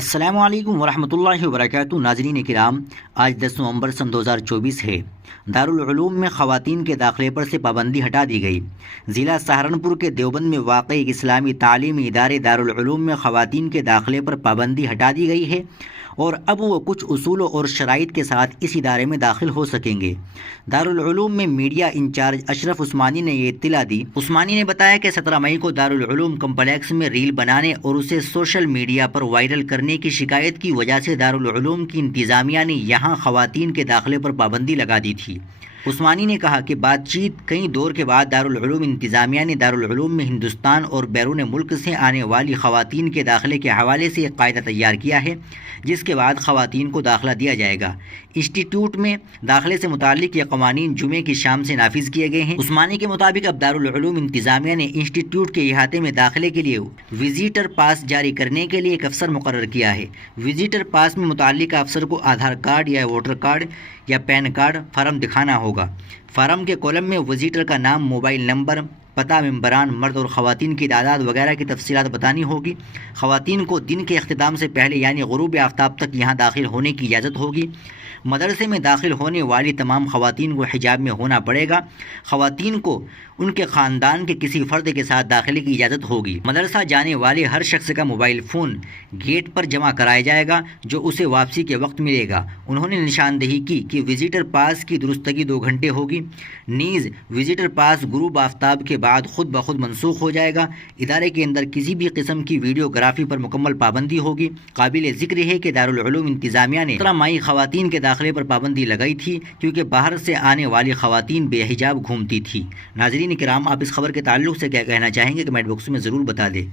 السلام علیکم ورحمۃ اللہ وبرکاتہ۔ ناظرین کرام، آج 10 نومبر سن 2024 ہے۔ دارالعلوم میں خواتین کے داخلے پر سے پابندی ہٹا دی گئی۔ ضلع سہارنپور کے دیوبند میں واقع ایک اسلامی تعلیمی ادارے دارالعلوم میں خواتین کے داخلے پر پابندی ہٹا دی گئی ہے اور اب وہ کچھ اصولوں اور شرائط کے ساتھ اس ادارے میں داخل ہو سکیں گے۔ دارالعلوم میں میڈیا انچارج اشرف عثمانی نے یہ اطلاع دی۔ عثمانی نے بتایا کہ 17 مئی کو دارالعلوم کمپلیکس میں ریل بنانے اور اسے سوشل میڈیا پر وائرل کرنے کی شکایت کی وجہ سے دارالعلوم کی انتظامیہ نے یہاں خواتین کے داخلے پر پابندی لگا دی تھی۔ عثمانی نے کہا کہ بات چیت کئی دور کے بعد دارالعلوم انتظامیہ نے دارالعلوم میں ہندوستان اور بیرون ملک سے آنے والی خواتین کے داخلے کے حوالے سے ایک قاعدہ تیار کیا ہے، جس کے بعد خواتین کو داخلہ دیا جائے گا۔ انسٹیٹیوٹ میں داخلے سے متعلق یہ قوانین جمعے کی شام سے نافذ کیے گئے ہیں۔ عثمانی کے مطابق اب دارالعلوم انتظامیہ نے انسٹیٹیوٹ کے احاطے میں داخلے کے لیے وزیٹر پاس جاری کرنے کے لیے ایک افسر مقرر کیا ہے۔ وزیٹر پاس میں متعلقہ افسر کو آدھار کارڈ یا ووٹر کارڈ یا پین کارڈ فارم دکھانا ہوگا۔ فارم کے کالم میں وزیٹر کا نام، موبائل نمبر، پتہ، ممبران، مرد اور خواتین کی تعداد وغیرہ کی تفصیلات بتانی ہوگی۔ خواتین کو دن کے اختتام سے پہلے یعنی غروب آفتاب تک یہاں داخل ہونے کی اجازت ہوگی۔ مدرسے میں داخل ہونے والی تمام خواتین کو حجاب میں ہونا پڑے گا۔ خواتین کو ان کے خاندان کے کسی فرد کے ساتھ داخلے کی اجازت ہوگی۔ مدرسہ جانے والے ہر شخص کا موبائل فون گیٹ پر جمع کرایا جائے گا، جو اسے واپسی کے وقت ملے گا۔ انہوں نے نشاندہی کی کہ وزیٹر پاس کی درستگی 2 گھنٹے ہوگی۔ نیز وزیٹر پاس غروب آفتاب کے بعد خود بخود منسوخ ہو جائے گا۔ ادارے کے اندر کسی بھی قسم کی ویڈیوگرافی پر مکمل پابندی ہوگی۔ قابل ذکر ہے کہ دارالعلوم انتظامیہ نے 17 مئی خواتین کے داخلے پر پابندی لگائی تھی، کیونکہ باہر سے آنے والی خواتین بے حجاب گھومتی تھی۔ ناظرین کرام، آپ اس خبر کے تعلق سے کیا کہنا چاہیں گے؟ کمنٹ باکس میں ضرور بتا دیں۔